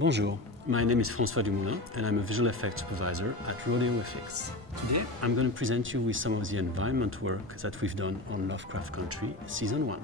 Bonjour, my name is Francois Dumoulin and I'm a visual effects supervisor at Rodeo VFX. Today I'm going to present you with some of the environment work that we've done on Lovecraft Country Season 1.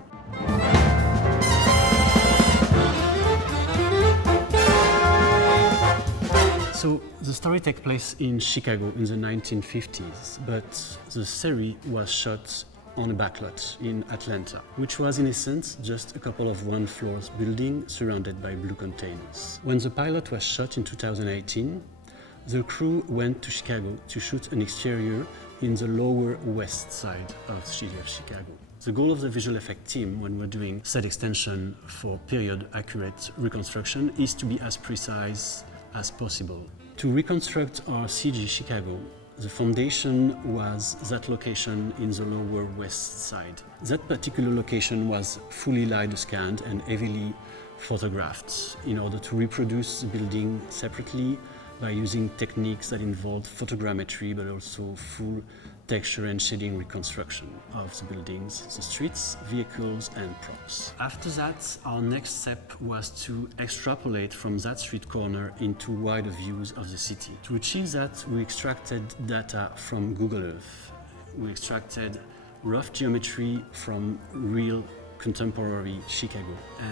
So the story takes place in Chicago in the 1950s, but the series was shot on a backlot in Atlanta, which was in essence just a couple of one-floor buildings surrounded by blue containers. When the pilot was shot in 2018, the crew went to Chicago to shoot an exterior in the lower west side of the city of Chicago. The goal of the visual effect team when we're doing set extension for period accurate reconstruction is to be as precise as possible. To reconstruct our CG Chicago, the foundation was that location in the lower west side. That particular location was fully LiDAR scanned and heavily photographed in order to reproduce the building separately by using techniques that involved photogrammetry but also full texture and shading reconstruction of the buildings, the streets, vehicles and props. After that, our next step was to extrapolate from that street corner into wider views of the city. To achieve that, we extracted data from Google Earth. We extracted rough geometry from real contemporary Chicago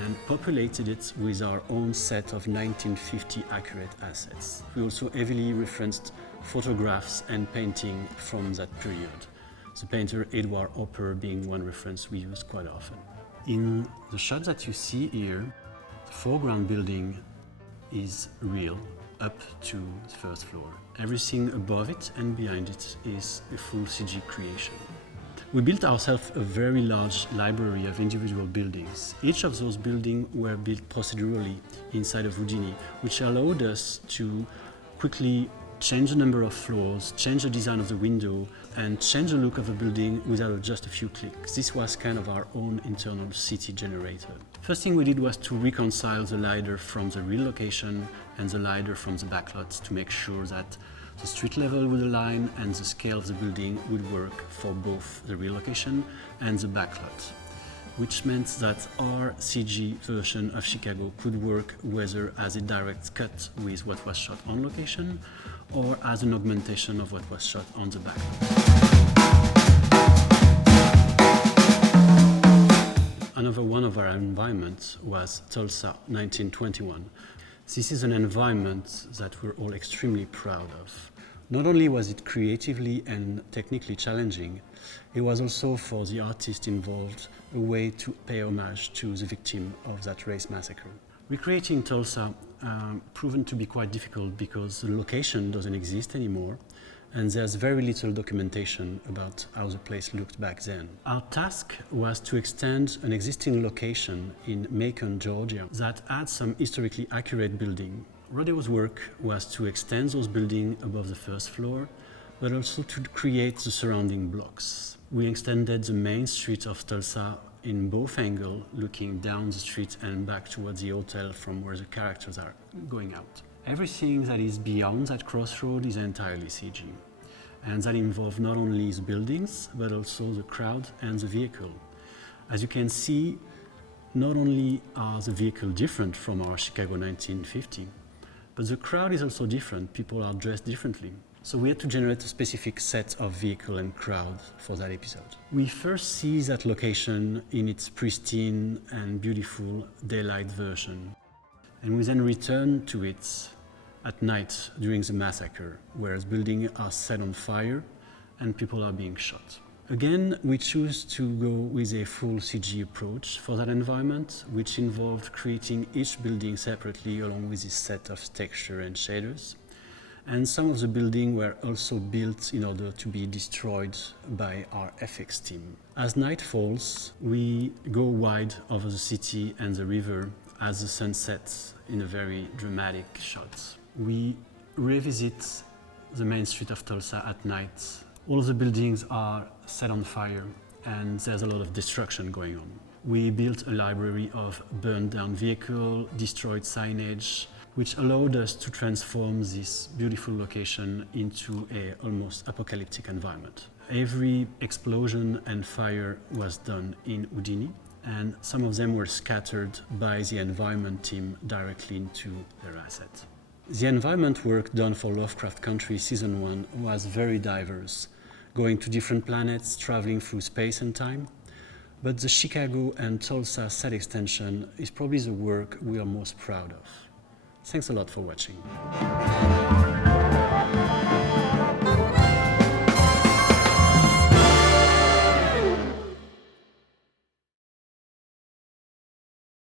and populated it with our own set of 1950 accurate assets. We also heavily referenced photographs and painting from that period, the painter Edward Hopper being one reference we use quite often. In the shot that you see here, the foreground building is real up to the first floor. Everything above it and behind it is a full CG creation. We built ourselves a very large library of individual buildings. Each of those buildings were built procedurally inside of Houdini, which allowed us to quickly change the number of floors, change the design of the window, and change the look of the building without just a few clicks. This was kind of our own internal city generator. First thing we did was to reconcile the LiDAR from the real location and the LiDAR from the backlots to make sure that the street level would align and the scale of the building would work for both the real location and the backlot, which meant that our CG version of Chicago could work whether as a direct cut with what was shot on location or as an augmentation of what was shot on the backlot. Another one of our environments was Tulsa, 1921. This is an environment that we're all extremely proud of. Not only was it creatively and technically challenging, it was also for the artist involved a way to pay homage to the victim of that race massacre. Recreating Tulsa proven to be quite difficult because the location doesn't exist anymore and there's very little documentation about how the place looked back then. Our task was to extend an existing location in Macon, Georgia that had some historically accurate building. Rodeo's work was to extend those buildings above the first floor, but also to create the surrounding blocks. We extended the main street of Tulsa in both angles, looking down the street and back towards the hotel from where the characters are going out. Everything that is beyond that crossroad is entirely CG. And that involves not only the buildings, but also the crowd and the vehicle. As you can see, not only are the vehicles different from our Chicago 1950, but the crowd is also different. People are dressed differently. So we had to generate a specific set of vehicle and crowd for that episode. We first see that location in its pristine and beautiful daylight version. And we then return to it at night during the massacre, where buildings are set on fire and people are being shot. Again, we choose to go with a full CG approach for that environment, which involved creating each building separately along with this set of texture and shaders. And some of the buildings were also built in order to be destroyed by our FX team. As night falls, we go wide over the city and the river as the sun sets in a very dramatic shot. We revisit the main street of Tulsa at night. All of the buildings are set on fire and there's a lot of destruction going on. We built a library of burned down vehicles, destroyed signage, which allowed us to transform this beautiful location into an almost apocalyptic environment. Every explosion and fire was done in Houdini, and some of them were scattered by the environment team directly into their asset. The environment work done for Lovecraft Country Season 1 was very diverse, going to different planets, traveling through space and time. But the Chicago and Tulsa set extension is probably the work we are most proud of. Thanks a lot for watching.